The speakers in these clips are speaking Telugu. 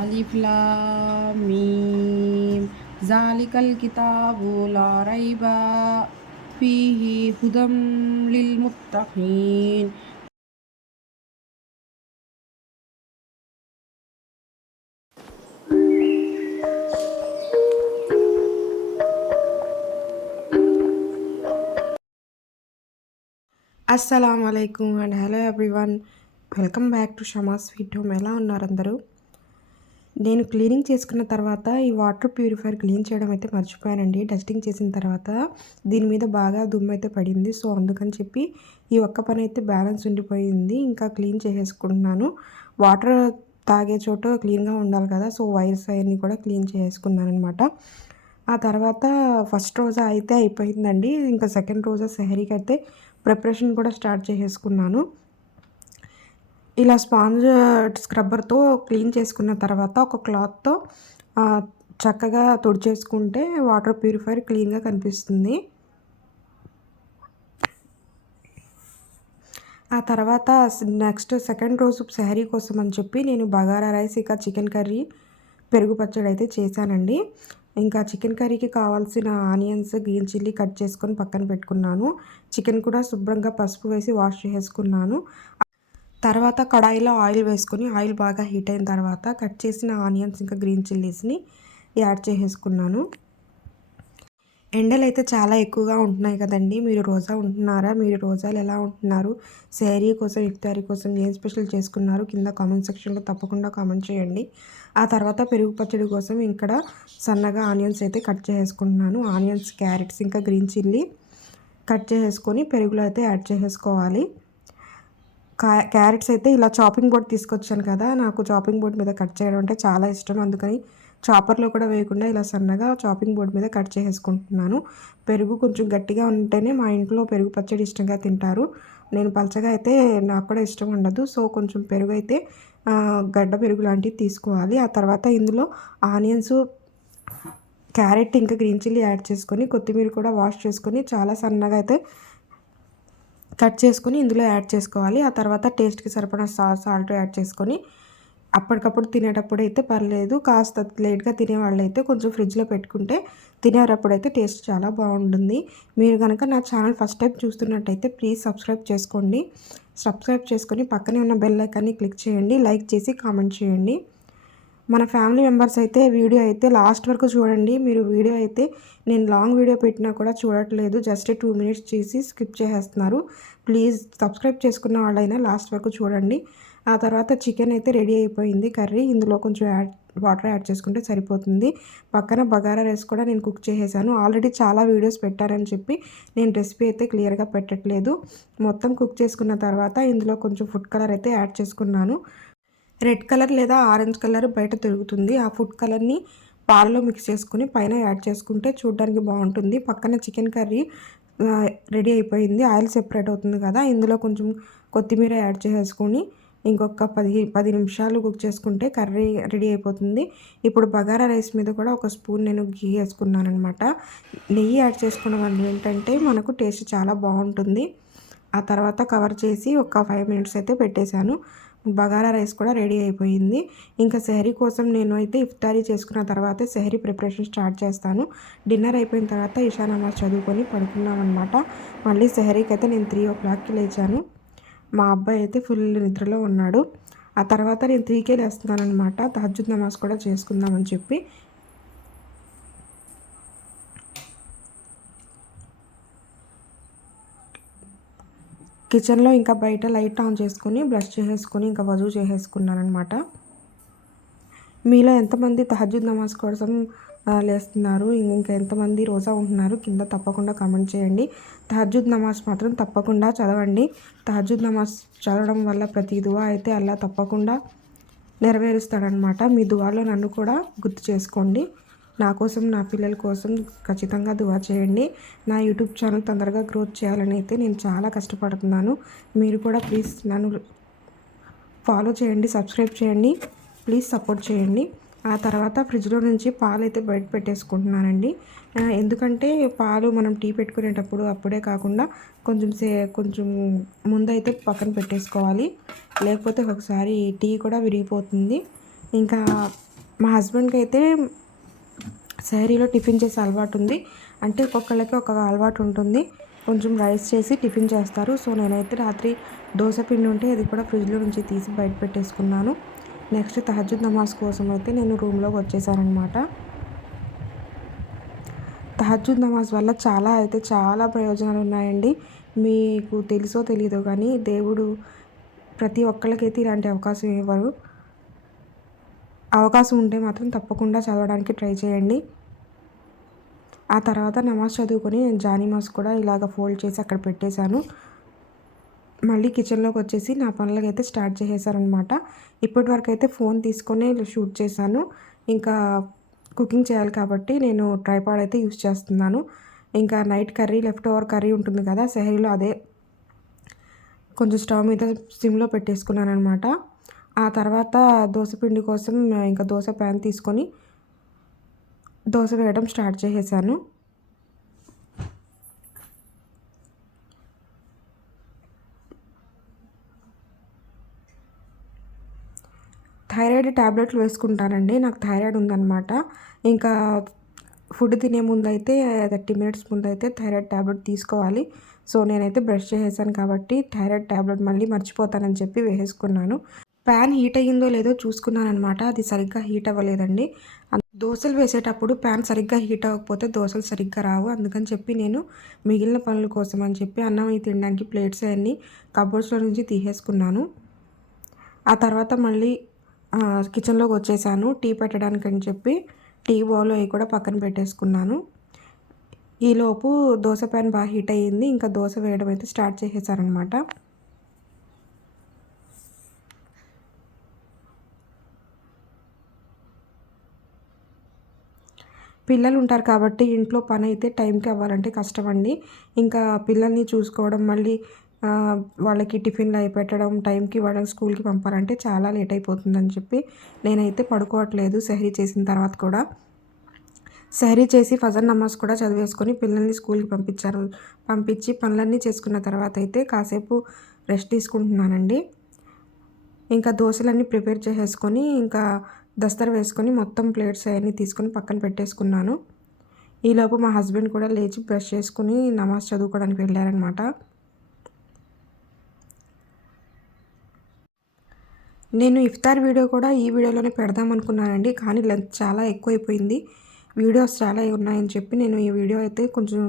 అలిఫ్ లామ్ మీమ్ జాలికల్ కితాబు లా రైబ ఫీహి హుదం లిల్ ముత్తఖీన్. అస్సలాము అలైకుమ్ and hello everyone, welcome back to Shama's sweet home. ఎలా ఉన్నారు అందరూ? నేను క్లీనింగ్ చేసుకున్న తర్వాత ఈ వాటర్ ప్యూరిఫైయర్ క్లీన్ చేయడం అయితే మర్చిపోయానండి. డస్టింగ్ చేసిన తర్వాత దీని మీద బాగా దుమ్ము అయితే పడింది. సో అందుకని చెప్పి ఈ ఒక్క పని అయితే బ్యాలెన్స్ ఉండిపోయింది. ఇంకా క్లీన్ చేసేసుకుంటున్నాను. వాటర్ తాగే చోట క్లీన్గా ఉండాలి కదా, సో వైర్స్ అవన్నీ కూడా క్లీన్ చేసుకున్నాను అనమాట. ఆ తర్వాత ఫస్ట్ రోజు అయితే అయిపోయిందండి. ఇంకా సెకండ్ రోజు సెహరీకి అయితే ప్రిపరేషన్ కూడా స్టార్ట్ చేసేసుకున్నాను. ఇలా స్పాంజ్ స్క్రబ్బర్తో క్లీన్ చేసుకున్న తర్వాత ఒక క్లాత్తో చక్కగా తుడిచేసుకుంటే వాటర్ ప్యూరిఫైయర్ క్లీన్గా కనిపిస్తుంది. ఆ తర్వాత నెక్స్ట్ సెకండ్ రోజు సెహరీ కోసం అని చెప్పి నేను బగారా రైస్, ఇంకా చికెన్ కర్రీ, పెరుగు పచ్చడి అయితే చేశానండి. ఇంకా చికెన్ కర్రీకి కావాల్సిన ఆనియన్స్, గ్రీన్ చిల్లీ కట్ చేసుకొని పక్కన పెట్టుకున్నాను. చికెన్ కూడా శుభ్రంగా పసుపు వేసి వాష్ చేసుకున్నాను. తర్వాత కడాయిలో ఆయిల్ వేసుకొని ఆయిల్ బాగా హీట్ అయిన తర్వాత కట్ చేసిన ఆనియన్స్ ఇంకా గ్రీన్ చిల్లీస్ని యాడ్ చేసేసుకున్నాను. ఎండలు అయితే చాలా ఎక్కువగా ఉంటున్నాయి కదండి. మీరు రోజా ఉంటున్నారా? మీరు రోజాలు ఎలా ఉంటున్నారు? శారీ కోసం, ఇఫ్తారీ కోసం ఏం స్పెషల్ చేసుకున్నారు? కింద కామెంట్ సెక్షన్లో తప్పకుండా కామెంట్ చేయండి. ఆ తర్వాత పెరుగు పచ్చడి కోసం ఇక్కడ సన్నగా ఆనియన్స్ అయితే కట్ చేసుకుంటున్నాను. ఆనియన్స్, క్యారెట్స్ ఇంకా గ్రీన్ చిల్లీ కట్ చేసుకొని పెరుగులో అయితే యాడ్ చేసేసుకోవాలి. క్యారెట్స్ అయితే ఇలా చాపింగ్ బోర్డ్ తీసుకొచ్చాను కదా, నాకు చాపింగ్ బోర్డ్ మీద కట్ చేయడం అంటే చాలా ఇష్టం. అందుకని చాపర్లో కూడా వేయకుండా ఇలా సన్నగా చాపింగ్ బోర్డ్ మీద కట్ చేసుకుంటున్నాను. పెరుగు కొంచెం గట్టిగా ఉంటేనే మా ఇంట్లో పెరుగు పచ్చడి ఇష్టంగా తింటారు. నేను పలచగా అయితే నాకు కూడా ఇష్టం ఉండదు. సో కొంచెం పెరుగు అయితే గడ్డ పెరుగు లాంటివి తీసుకోవాలి. ఆ తర్వాత ఇందులో ఆనియన్స్, క్యారెట్ ఇంకా గ్రీన్ చిల్లీ యాడ్ చేసుకొని కొత్తిమీర కూడా వాష్ చేసుకొని చాలా సన్నగా అయితే కట్ చేసుకొని ఇందులో యాడ్ చేసుకోవాలి. ఆ తర్వాత టేస్ట్కి సరిపడా సాల్ట్ యాడ్ చేసుకొని అప్పటికప్పుడు తినేటప్పుడు అయితే పర్లేదు, కాస్త లేట్గా తినేవాళ్ళు అయితే కొంచెం ఫ్రిడ్జ్లో పెట్టుకుంటే తినేటప్పుడు అయితే టేస్ట్ చాలా బాగుంటుంది. మీరు కనుక నా ఛానల్ ఫస్ట్ టైం చూస్తున్నట్టయితే ప్లీజ్ సబ్స్క్రైబ్ చేసుకోండి. సబ్స్క్రైబ్ చేసుకొని పక్కనే ఉన్న బెల్ ఐకాన్ని క్లిక్ చేయండి, లైక్ చేసి కామెంట్ చేయండి. మన ఫ్యామిలీ మెంబర్స్ అయితే వీడియో అయితే లాస్ట్ వరకు చూడండి. మీరు వీడియో అయితే నేను లాంగ్ వీడియో పెట్టినా కూడా చూడట్లేదు, జస్ట్ 2 మినిట్స్ చేసి స్కిప్ చేసేస్తున్నారు. ప్లీజ్ సబ్స్క్రైబ్ చేసుకున్న వాళ్ళైనా లాస్ట్ వరకు చూడండి. ఆ తర్వాత చికెన్ అయితే రెడీ అయిపోయింది కర్రీ. ఇందులో కొంచెం వాటర్ యాడ్ చేసుకుంటే సరిపోతుంది. పక్కన బగారా రైస్ కూడా నేను కుక్ చేసేసాను. ఆల్రెడీ చాలా వీడియోస్ పెట్టారని చెప్పి నేను రెసిపీ అయితే క్లియర్గా పెట్టట్లేదు. మొత్తం కుక్ చేసుకున్న తర్వాత ఇందులో కొంచెం ఫుడ్ కలర్ అయితే యాడ్ చేసుకున్నాను. రెడ్ కలర్ లేదా ఆరెంజ్ కలర్ బయట దొరుకుతుంది. ఆ ఫుడ్ కలర్ని పాలలో మిక్స్ చేసుకుని పైన యాడ్ చేసుకుంటే చూడడానికి బాగుంటుంది. పక్కన చికెన్ కర్రీ రెడీ అయిపోయింది. ఆయిల్ సెపరేట్ అవుతుంది కదా, ఇందులో కొంచెం కొత్తిమీర యాడ్ చేసుకొని ఇంకొక 10 నిమిషాలు కుక్ చేసుకుంటే కర్రీ రెడీ అయిపోతుంది. ఇప్పుడు బగారా రైస్ మీద కూడా ఒక స్పూన్ నేను ఘీ వేసుకున్నాను అనమాట. నెయ్యి యాడ్ చేసుకోవడం వల్ల ఏంటంటే మనకు టేస్ట్ చాలా బాగుంటుంది. ఆ తర్వాత కవర్ చేసి ఒక 5 మినిట్స్ అయితే పెట్టేశాను. బగారా రైస్ కూడా రెడీ అయిపోయింది. ఇంకా సెహరీ కోసం నేను అయితే ఇఫ్తారీ చేసుకున్న తర్వాత సెహరీ ప్రిపరేషన్ స్టార్ట్ చేస్తాను. డిన్నర్ అయిపోయిన తర్వాత ఇషా నమాజ్ చదువుకొని పడుకున్నాం అనమాట. మళ్ళీ సెహరీకి అయితే నేను 3 o'clockకి లేచాను. మా అబ్బాయి అయితే ఫుల్ నిద్రలో ఉన్నాడు. ఆ తర్వాత నేను 3కే లేస్తున్నాను అనమాట, తహజ్జుద్ నమాజ్ కూడా చేసుకుందామని చెప్పి. కిచెన్లో ఇంకా బయట లైట్ ఆన్ చేసుకొని బ్రష్ చేసేసుకొని ఇంకా వజూ చేసేసుకున్నాను అనమాట. మీలో ఎంతమంది తహజ్జుద్ నమాజ్ కోసం లేస్తున్నారు, ఇంకా ఎంతమంది రోజా ఉంటున్నారు కింద తప్పకుండా కామెంట్ చేయండి. తహజ్జుద్ నమాజ్ మాత్రం తప్పకుండా చదవండి. తహజ్జుద్ నమాజ్ చదవడం వల్ల ప్రతి దువా అయితే అల్లా తప్పకుండా నెరవేరుస్తాడనమాట. మీ దువాలో నన్ను కూడా గుర్తు చేసుకోండి. నా కోసం, నా పిల్లల కోసం ఖచ్చితంగా దువా చేయండి. నా యూట్యూబ్ ఛానల్ తొందరగా గ్రోత్ చేయాలని అయితే నేను చాలా కష్టపడుతున్నాను. మీరు కూడా ప్లీజ్ నన్ను ఫాలో చేయండి, సబ్స్క్రైబ్ చేయండి, ప్లీజ్ సపోర్ట్ చేయండి. ఆ తర్వాత ఫ్రిడ్జ్లో నుంచి పాలు అయితే బయట పెట్టేసుకుంటున్నానండి. ఎందుకంటే పాలు మనం టీ పెట్టుకునేటప్పుడు అప్పుడే కాకుండా కొంచెం ముందైతే పక్కన పెట్టేసుకోవాలి, లేకపోతే ఒకసారి టీ కూడా విరిగిపోతుంది. ఇంకా మా హస్బెండ్కి అయితే సెహరీలో టిఫిన్ చేసే అలవాటు ఉంది. అంటే ఒక్కొక్కళ్ళకి ఒక్కొక్క అలవాటు ఉంటుంది. కొంచెం రైస్ చేసి టిఫిన్ చేస్తారు. సో నేనైతే రాత్రి దోస పిండి ఉంటే అది కూడా ఫ్రిడ్జ్‌లో నుంచి తీసి బయట పెట్టేసుకున్నాను. నెక్స్ట్ తహజ్జుద్ నమాజ్ కోసం అయితే నేను రూమ్‌లోకి వచ్చేసాననమాట. తహజ్జుద్ నమాజ్ వల్ల చాలా ప్రయోజనాలు ఉన్నాయండి. మీకు తెలుసో తెలీదో కానీ దేవుడు ప్రతి ఒక్కళ్ళకైతే ఇలాంటి అవకాశం ఇవ్వరు. అవకాశం ఉంటే మాత్రం తప్పకుండా చదవడానికి ట్రై చేయండి. ఆ తర్వాత నమాజ్ చదువుకొని నేను జానీమాస్ కూడా ఇలాగ ఫోల్డ్ చేసి అక్కడ పెట్టేశాను. మళ్ళీ కిచెన్లోకి వచ్చేసి నా పనులకైతే స్టార్ట్ చేసేసాననమాట. ఇప్పటివరకు అయితే ఫోన్ తీసుకొనే షూట్ చేశాను. ఇంకా కుకింగ్ చేయాలి కాబట్టి నేను ట్రైపాడ్ అయితే యూస్ చేస్తున్నాను. ఇంకా night curry left over curry ఉంటుంది కదా సెహరీలో, అదే కొంచెం స్టవ్ మీద సిమ్లో పెట్టేసుకున్నాననమాట. ఆ తర్వాత దోసపిండి కోసం ఇంకా దోస ప్యాన్ తీసుకొని దోస వేయడం స్టార్ట్ చేసేసాను. థైరాయిడ్ టాబ్లెట్లు వేసుకుంటానండి. నాకు థైరాయిడ్ ఉందనమాట. ఇంకా ఫుడ్ తినే ముందైతే 30 మినిట్స్ ముందైతే థైరాయిడ్ టాబ్లెట్ తీసుకోవాలి. సో నేనైతే బ్రష్ చేసేసాను కాబట్టి థైరాయిడ్ టాబ్లెట్ మళ్ళీ మర్చిపోతానని చెప్పి వేసేసుకున్నాను. ప్యాన్ హీట్ అయ్యిందో లేదో చూసుకున్నాననమాట. అది సరిగ్గా హీట్ అవ్వలేదండి. దోసలు వేసేటప్పుడు ప్యాన్ సరిగ్గా హీట్ అవ్వకపోతే దోసలు సరిగ్గా రావు. అందుకని చెప్పి నేను మిగిలిన పనుల కోసం అని చెప్పి అన్నం తినడానికి ప్లేట్స్ అన్నీ కబోర్డ్స్లో నుంచి తీసేసుకున్నాను. ఆ తర్వాత మళ్ళీ కిచెన్లోకి వచ్చేసాను. టీ పెట్టడానికని చెప్పి టీ బౌల్ అవి కూడా పక్కన పెట్టేసుకున్నాను. ఈలోపు దోస ప్యాన్ బాగా హీట్ అయ్యింది. ఇంకా దోస వేయడం అయితే స్టార్ట్ చేసేసారనమాట. పిల్లలు ఉంటారు కాబట్టి ఇంట్లో పని అయితే టైంకి అవ్వాలంటే కష్టమండి. ఇంకా పిల్లల్ని చూసుకోవడం, మళ్ళీ వాళ్ళకి టిఫిన్లు అవి పెట్టడం, టైంకి వాళ్ళకి స్కూల్కి పంపాలంటే చాలా లేట్ అయిపోతుందని చెప్పి నేనైతే పడుకోవట్లేదు సెహరీ చేసిన తర్వాత కూడా. సెహరీ చేసి ఫజర్ నమాజ్ కూడా చదివేసుకొని పిల్లల్ని స్కూల్కి పంపించి పనులన్నీ చేసుకున్న తర్వాత అయితే కాసేపు రెస్ట్ తీసుకుంటున్నానండి. ఇంకా దోశలన్నీ ప్రిపేర్ చేసేసుకొని ఇంకా దస్తర్ వేసుకొని మొత్తం ప్లేట్స్ అవన్నీ తీసుకొని పక్కన పెట్టేసుకున్నాను. ఈలోపు మా హస్బెండ్ కూడా లేచి బ్రష్ చేసుకుని నమాజ్ చదువుకోవడానికి వెళ్ళారనమాట. నేను ఇఫ్తార్ వీడియో కూడా ఈ వీడియోలోనే పెడదాం అనుకున్నానండి. కానీ లెంత్ చాలా ఎక్కువైపోయింది. వీడియోస్ చాలా ఉన్నాయని చెప్పి నేను ఈ వీడియో అయితే కొంచెం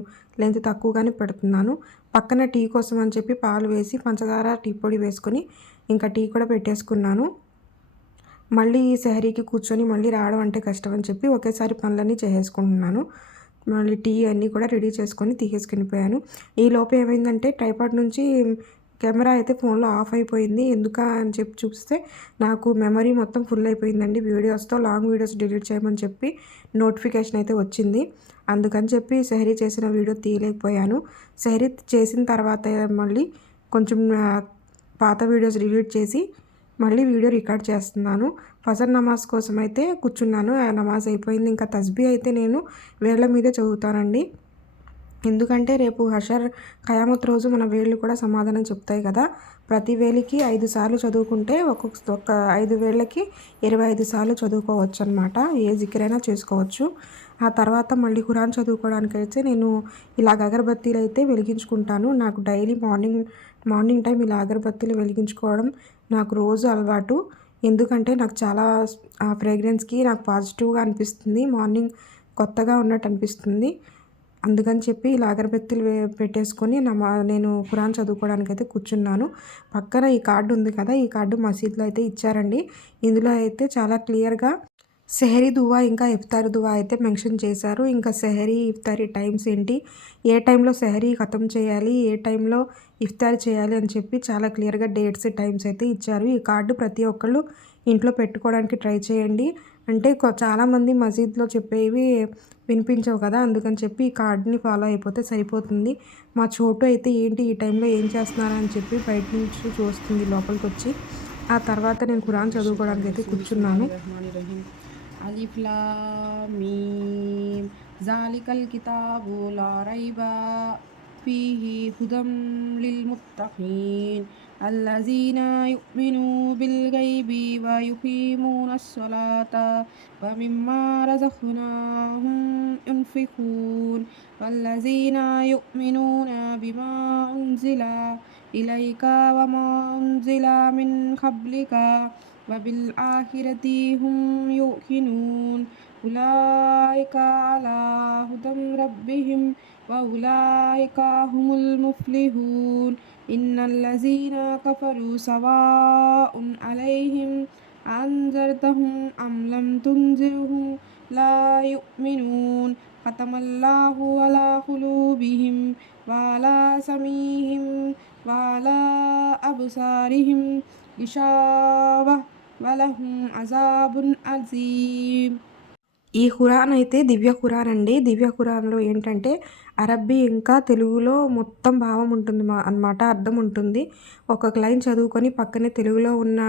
లెంత్ తక్కువగానే పెడుతున్నాను. పక్కన టీ కోసం అని చెప్పి పాలు వేసి పంచదార టీ పొడి వేసుకొని ఇంకా టీ కూడా పెట్టేసుకున్నాను. మళ్ళీ సెహరీకి కూర్చొని మళ్ళీ రావడం అంటే కష్టం అని చెప్పి ఒకేసారి పనులన్నీ చేసేసుకుంటున్నాను. మళ్ళీ టీ అన్నీ కూడా రెడీ చేసుకొని తీసేసుకెళ్ళిపోయాను. ఈలోపు ఏమైందంటే ట్రైపాడ్ నుంచి కెమెరా అయితే ఫోన్లో ఆఫ్ అయిపోయింది. ఎందుకా అని చెప్పి చూస్తే నాకు మెమరీ మొత్తం ఫుల్ అయిపోయిందండి వీడియోస్తో. లాంగ్ వీడియోస్ డిలీట్ చేయమని చెప్పి నోటిఫికేషన్ అయితే వచ్చింది. అందుకని చెప్పి సెహరీ చేసిన వీడియో తీయలేకపోయాను. సెహరీ చేసిన తర్వాత మళ్ళీ కొంచెం పాత వీడియోస్ డిలీట్ చేసి మళ్ళీ వీడియో రికార్డ్ చేస్తున్నాను. ఫజర్ నమాజ్ కోసం అయితే కూర్చున్నాను. ఆ నమాజ్ అయిపోయింది. ఇంకా తస్బీ అయితే నేను వేళ్ళ మీదే చదువుతానండి. ఎందుకంటే రేపు హషర్ ఖయామత్ రోజు మన వేళ్ళు కూడా సమాధానం చెప్తాయి కదా. ప్రతి వేలికి 5 సార్లు చదువుకుంటే ఒక్క 5 వేళ్ళకి 25 సార్లు చదువుకోవచ్చు అనమాట. ఏ జిక్రైనా చేసుకోవచ్చు. ఆ తర్వాత మళ్ళీ ఖురాన్ చదువుకోవడానికైతే నేను ఇలాగ అగరబత్తీలు అయితే వెలిగించుకుంటాను. నాకు డైలీ మార్నింగ్ టైం ఇలా అగరబత్తీలు వెలిగించుకోవడం నాకు రోజు అలవాటు. ఎందుకంటే నాకు చాలా ఆ ఫ్రేగ్రెన్స్కి నాకు పాజిటివ్గా అనిపిస్తుంది. మార్నింగ్ కొత్తగా ఉన్నట్టు అనిపిస్తుంది. అందుకని చెప్పి ఇలా అగరబత్తీలు పెట్టేసుకొని నేను ఖురాన్ చదువుకోవడానికైతే కూర్చున్నాను. పక్కన ఈ కార్డు ఉంది కదా, ఈ కార్డు మసీద్లో అయితే ఇచ్చారండి. ఇందులో అయితే చాలా క్లియర్గా సెహరీ దువా ఇంకా ఇఫ్తార్ దువా అయితే మెన్షన్ చేశారు. ఇంకా సెహరీ ఇఫ్తారీ టైమ్స్ ఏంటి, ఏ టైంలో సెహరీ ఖతం చేయాలి, ఏ టైంలో ఇఫ్తార్ చేయాలి అని చెప్పి చాలా క్లియర్గా డేట్స్ టైమ్స్ అయితే ఇచ్చారు. ఈ కార్డు ప్రతి ఒక్కళ్ళు ఇంట్లో పెట్టుకోవడానికి ట్రై చేయండి. అంటే చాలామంది మసీద్లో చెప్పేవి వినిపించవు కదా, అందుకని చెప్పి ఈ కార్డ్ని ఫాలో అయిపోతే సరిపోతుంది. మా చోటు అయితే ఏంటి ఈ టైంలో ఏం చేస్తున్నారని చెప్పి బయట నుంచి చూస్తుంది లోపలికి వచ్చి. ఆ తర్వాత నేను ఖురాన్ చదువుకోవడానికి అయితే కూర్చున్నాను. అలిఫ్ లామ్ మీమ్ జాలికల్ కితాబు లా రైబ ఫీహి హుదం లిల్ ముత్తఖీన్ الذين يؤمنون بالغيب ويقيمون الصلاة ومما رزقناهم ينفقون والذين يؤمنون بما أنزل إليك وما أنزل من قبلك وبالآخرة هم يوقنون أولئك على هدى من ربهم وأولئك هم المفلحون إن الذين كفروا سواء عليهم أنذرتهم أم لم تنذرهم لا يؤمنون ختم الله على قلوبهم وعلى سمعهم وعلى أبصارهم غشاوة ولهم عذاب عظيم. ఈ ఖురాన్ అయితే దివ్య ఖురాన్ అండి. దివ్య ఖురాన్‌లో ఏంటంటే అరబ్బీ ఇంకా తెలుగులో మొత్తం భావం ఉంటుంది అన్నమాట. అర్థం ఉంటుంది. ఒక్కొక్క లైన్ చదువుకొని పక్కనే తెలుగులో ఉన్న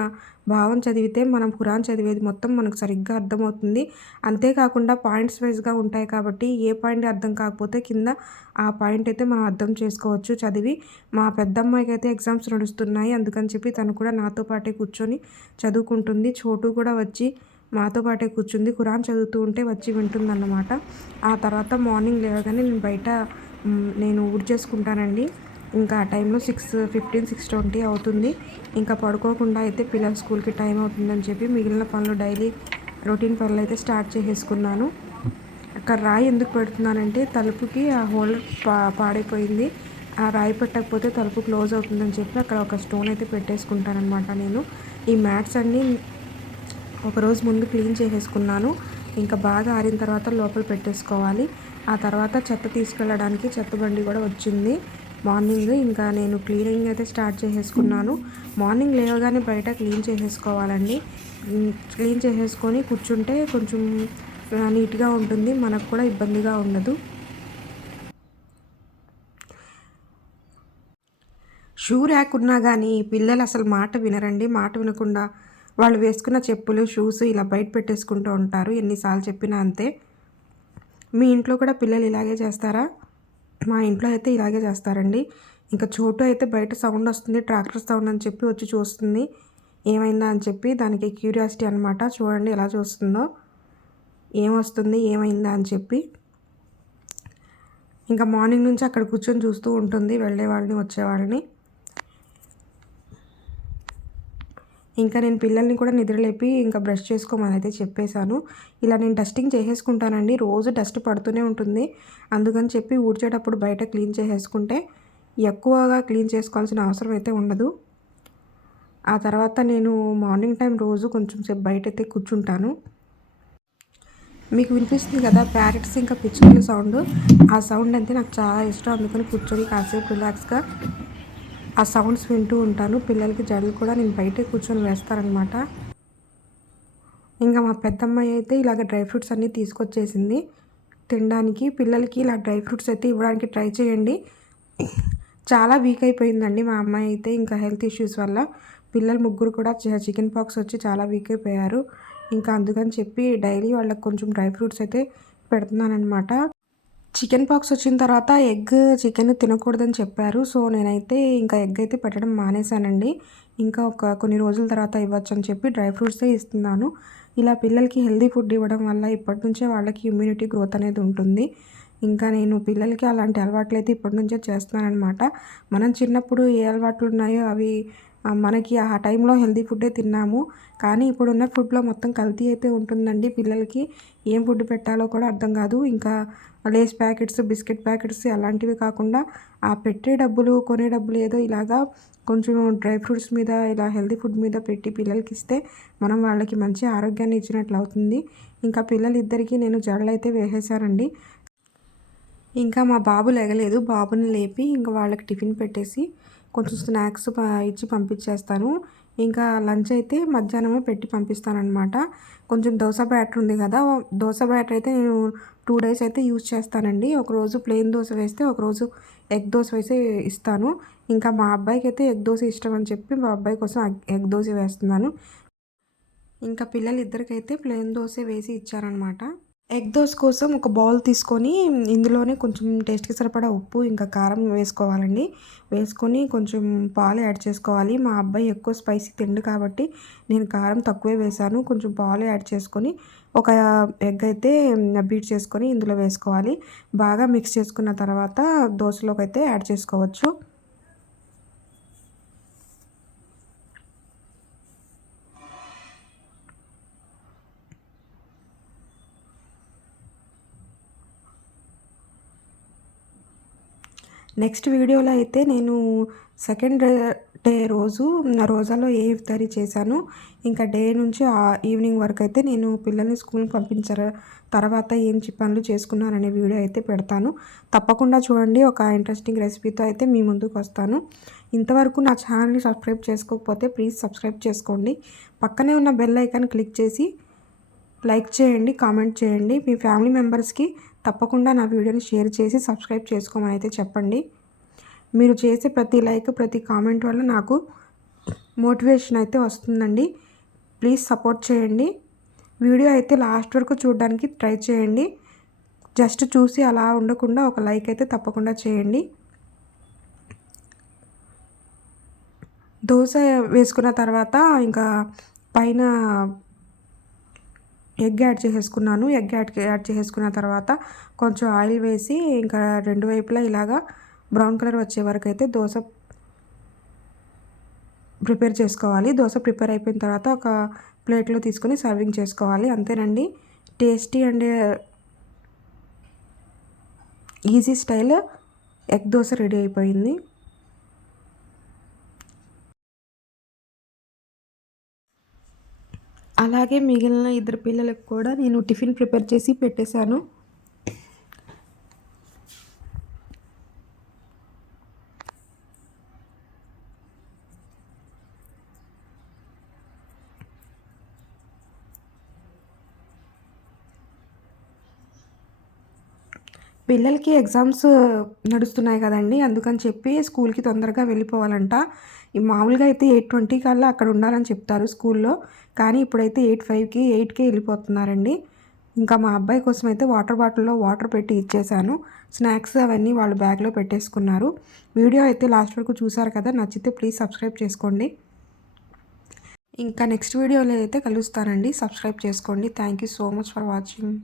భావం చదివితే మనం ఖురాన్ చదివేది మొత్తం మనకు సరిగ్గా అర్థమవుతుంది. అంతేకాకుండా పాయింట్స్ వైస్‌గా ఉంటాయి కాబట్టి ఏ పాయింట్ అర్థం కాకపోతే కింద ఆ పాయింట్ అయితే మనం అర్థం చేసుకోవచ్చు చదివి. మా పెద్దమ్మాయికైతే ఎగ్జామ్స్ నడుస్తున్నాయి. అందుకని చెప్పి తను కూడా నాతో పాటే కూర్చొని చదువుకుంటుంది. చోటు కూడా వచ్చి మాతో పాటే కూర్చుంది. ఖురాన్ చదువుతూ ఉంటే వచ్చి వింటుందన్నమాట. ఆ తర్వాత మార్నింగ్ లేవగానే నేను ఊడ్చేసుకుంటానండి. ఇంకా ఆ టైంలో 6:15, 6:20 అవుతుంది. ఇంకా పడుకోకుండా అయితే పిల్లల స్కూల్కి టైం అవుతుందని చెప్పి మిగిలిన పనులు డైలీ రొటీన్ పనులు అయితే స్టార్ట్ చేసేసుకున్నాను. అక్కడ రాయి ఎందుకు పెడుతున్నానంటే తలుపుకి ఆ హోల్డర్ పాడైపోయింది. ఆ రాయి పెట్టకపోతే తలుపు క్లోజ్ అవుతుందని చెప్పి అక్కడ ఒక స్టోన్ అయితే పెట్టేసుకుంటానన్నమాట నేను. ఈ మ్యాట్స్ అన్నీ ఒకరోజు ముందు క్లీన్ చేసేసుకున్నాను. ఇంకా బాగా ఆరిన తర్వాత లోపల పెట్టేసుకోవాలి. ఆ తర్వాత చెత్త తీసుకెళ్ళడానికి చెత్త బండి కూడా వచ్చింది మార్నింగ్. ఇంకా నేను క్లీనింగ్ అయితే స్టార్ట్ చేసేసుకున్నాను. మార్నింగ్ లేవగానే బయట క్లీన్ చేసేసుకోవాలండి. క్లీన్ చేసేసుకొని కూర్చుంటే కొంచెం నీట్గా ఉంటుంది. మనకు కూడా ఇబ్బందిగా ఉండదు. షూ ర్యాక్ ఉన్నా కానీ పిల్లలు అసలు మాట వినరండి. మాట వినకుండా వాళ్ళు వేసుకున్న చెప్పులు, షూస్ ఇలా బయట పెట్టేసుకుంటూ ఉంటారు. ఎన్నిసార్లు చెప్పినా అంతే. మీ ఇంట్లో కూడా పిల్లలు ఇలాగే చేస్తారా? మా ఇంట్లో అయితే ఇలాగే చేస్తారండి. ఇంకా చోటు అయితే బయట సౌండ్ వస్తుంది, ట్రాక్టర్ సౌండ్ అని చెప్పి వచ్చి చూస్తుంది. ఏమైందా అని చెప్పి దానికి క్యూరియాసిటీ అనమాట. చూడండి ఎలా చూస్తుందో, ఏమొస్తుంది ఏమైందా అని చెప్పి. ఇంకా మార్నింగ్ నుంచి అక్కడ కూర్చొని చూస్తూ ఉంటుంది వెళ్ళే వాళ్ళని వచ్చేవాళ్ళని. ఇంకా నేను పిల్లల్ని కూడా నిద్రలేపి ఇంకా బ్రష్ చేసుకోమని అయితే చెప్పేశాను. ఇలా నేను డస్టింగ్ చేసేసుకుంటానండి. రోజు డస్ట్ పడుతూనే ఉంటుంది. అందుకని చెప్పి ఊడ్చేటప్పుడు బయట క్లీన్ చేసేసుకుంటే ఎక్కువగా క్లీన్ చేసుకోవాల్సిన అవసరం అయితే ఉండదు. ఆ తర్వాత నేను మార్నింగ్ టైం రోజు కొంచెం సేపు బయట అయితే కూర్చుంటాను. మీకు వినిపిస్తుంది కదా ప్యారెట్స్ ఇంకా పిచ్చుకల సౌండ్. ఆ సౌండ్ అంటే నాకు చాలా ఇష్టం. అందుకని కూర్చొని కాసేపు రిలాక్స్గా ఆ సౌండ్స్ వింటూ ఉంటాను. పిల్లలకి జడలు కూడా నేను బయటే కూర్చొని వేస్తారనమాట. ఇంకా మా పెద్దమ్మాయి అయితే ఇలాగ డ్రై ఫ్రూట్స్ అన్నీ తీసుకొచ్చేసింది తినడానికి. పిల్లలకి ఇలా డ్రై ఫ్రూట్స్ అయితే ఇవ్వడానికి ట్రై చేయండి. చాలా వీక్ అయిపోయిందండి మా అమ్మాయి అయితే ఇంకా హెల్త్ ఇష్యూస్ వల్ల. పిల్లలు ముగ్గురు కూడా చికెన్ పాక్స్ వచ్చి చాలా వీక్ అయిపోయారు. ఇంకా అందుకని చెప్పి డైలీ వాళ్ళకి కొంచెం డ్రై ఫ్రూట్స్ అయితే పెడుతున్నానమాట. చికెన్ పాక్స్ వచ్చిన తర్వాత చికెన్ తినకూడదని చెప్పారు. సో నేనైతే ఇంకా ఎగ్ అయితే పెట్టడం మానేశానండి. ఇంకా కొన్ని రోజుల తర్వాత ఇవ్వచ్చు అని చెప్పి డ్రై ఫ్రూట్సే ఇస్తున్నాను. ఇలా పిల్లలకి హెల్తీ ఫుడ్ ఇవ్వడం వల్ల ఇప్పటి నుంచే వాళ్ళకి ఇమ్యూనిటీ గ్రోత్ అనేది ఉంటుంది. ఇంకా నేను పిల్లలకి అలాంటి అలవాట్లు అయితే ఇప్పటి నుంచే చేస్తున్నానమాట. మనం చిన్నప్పుడు ఏ అలవాట్లు ఉన్నాయో అవి మనకి ఆ టైంలో హెల్తీ ఫుడ్డే తిన్నాము. కానీ ఇప్పుడున్న ఫుడ్లో మొత్తం కల్తీ అయితే ఉంటుందండి. పిల్లలకి ఏం ఫుడ్ పెట్టాలో కూడా అర్థం కాదు. ఇంకా లేస్ ప్యాకెట్స్, బిస్కెట్ ప్యాకెట్స్ అలాంటివి కాకుండా ఆ పెట్టే డబ్బులు, కొనే డబ్బులు ఏదో ఇలాగా కొంచెం డ్రై ఫ్రూట్స్ మీద ఇలా హెల్తీ ఫుడ్ మీద పెట్టి పిల్లలకి ఇస్తే మనం వాళ్ళకి మంచి ఆరోగ్యాన్ని ఇచ్చినట్లు అవుతుంది. ఇంకా పిల్లలిద్దరికీ నేను జడలు అయితే వేసేసానండి. ఇంకా మా బాబు లెగలేదు. బాబుని లేపి ఇంకా వాళ్ళకి టిఫిన్ పెట్టేసి కొంచెం స్నాక్స్ ఇచ్చి పంపించేస్తాను. ఇంకా లంచ్ అయితే మధ్యాహ్నమే పెట్టి పంపిస్తానన్నమాట. కొంచెం దోశ బ్యాటర్ ఉంది కదా, దోశ బ్యాటర్ అయితే నేను 2 డేస్ అయితే యూజ్ చేస్తానండి. ఒకరోజు ప్లెయిన్ దోశ వేస్తే ఒకరోజు ఎగ్ దోశ వేసి ఇస్తాను. ఇంకా మా అబ్బాయికి అయితే ఎగ్ దోశ ఇష్టం అని చెప్పి మా అబ్బాయి కోసం ఎగ్ దోశ వేస్తున్నాను. ఇంకా పిల్లలు ఇద్దరికైతే ప్లెయిన్ దోశ వేసి ఇచ్చారనమాట. ఎగ్ దోస కోసం ఒక బౌల్ తీసుకొని ఇందులోనే కొంచెం టేస్ట్‌కి సరిపడా ఉప్పు, ఇంకా కారం వేసుకోవాలండి. వేసుకొని కొంచెం పాలు యాడ్ చేసుకోవాలి. మా అబ్బాయి ఎక్కువ స్పైసీ తినడు కాబట్టి నేను కారం తక్కువే వేశాను. కొంచెం పాలు యాడ్ చేసుకొని ఒక ఎగ్ అయితే బీట్ చేసుకొని ఇందులో వేసుకోవాలి. బాగా మిక్స్ చేసుకున్న తర్వాత దోసలోకైతే యాడ్ చేసుకోవచ్చు. నెక్స్ట్ వీడియోలో అయితే నేను సెకండ్ డే రోజు రోజాలో ఏ ఇఫ్తారీ చేశాను, ఇంకా డే నుంచి ఈవినింగ్ వరకు అయితే నేను పిల్లల్ని స్కూల్కి పంపించారు తర్వాత ఏం పనులు చేసుకున్నాననే వీడియో అయితే పెడతాను. తప్పకుండా చూడండి. ఒక ఇంట్రెస్టింగ్ రెసిపీతో అయితే మీ ముందుకు వస్తాను. ఇంతవరకు నా ఛానల్ని సబ్స్క్రైబ్ చేసుకోకపోతే ప్లీజ్ సబ్స్క్రైబ్ చేసుకోండి. పక్కనే ఉన్న బెల్ ఐకాన్ క్లిక్ చేసి లైక్ చేయండి, కామెంట్ చేయండి. మీ ఫ్యామిలీ మెంబర్స్కి తప్పకుండా నా వీడియోని షేర్ చేసి సబ్స్క్రైబ్ చేసుకోమని అయితే చెప్పండి. మీరు చేసే ప్రతి లైక్, ప్రతి కామెంట్ వల్ల నాకు మోటివేషన్ అయితే వస్తుందండి. ప్లీజ్ సపోర్ట్ చేయండి. వీడియో అయితే లాస్ట్ వరకు చూడడానికి ట్రై చేయండి. జస్ట్ చూసి అలా ఉండకుండా ఒక లైక్ అయితే తప్పకుండా చేయండి. దోశ వేసుకున్న తర్వాత ఇంకా పైన ఎగ్ యాడ్ చేసేసుకున్నాను. ఎగ్ యాడ్ చేసేసుకున్న తర్వాత కొంచెం ఆయిల్ వేసి ఇంకా రెండు వైపులా ఇలాగా బ్రౌన్ కలర్ వచ్చే వరకు అయితే దోశ ప్రిపేర్ చేసుకోవాలి. దోశ ప్రిపేర్ అయిపోయిన తర్వాత ఒక ప్లేట్లో తీసుకొని సర్వింగ్ చేసుకోవాలి. అంతేనండి. Tasty and easy style egg dosa ready అయిపోయింది. అలాగే మిగిలిన ఇద్దరు పిల్లలకు కూడా నేను టిఫిన్ ప్రిపేర్ చేసి పెట్టేశాను. పిల్లలకి ఎగ్జామ్స్ నడుస్తున్నాయి కదండీ! అందుకని చెప్పి స్కూల్‌కి తొందరగా వెళ్ళిపోవాలంట. మామూలుగా అయితే 8:20 కల్లా అక్కడ ఉండాలని చెప్తారు స్కూల్‌లో. కానీ ఇప్పుడైతే 8:05కి, 8కే వెళ్ళిపోతున్నారండి. ఇంకా మా అబ్బాయి కోసం అయితే వాటర్ బాటిల్‌లో వాటర్ పెట్టి ఇచ్చేశాను. స్నాక్స్ అవన్నీ వాళ్ళు బ్యాగ్‌లో పెట్టేసుకున్నారు. వీడియో అయితే లాస్ట్ వరకు చూసారు కదా! నచ్చితే ప్లీజ్ సబ్స్క్రైబ్ చేసుకోండి. ఇంకా నెక్స్ట్ వీడియోలో అయితే కలుస్తానండి. సబ్స్క్రైబ్ చేసుకోండి. Thank you so much for watching.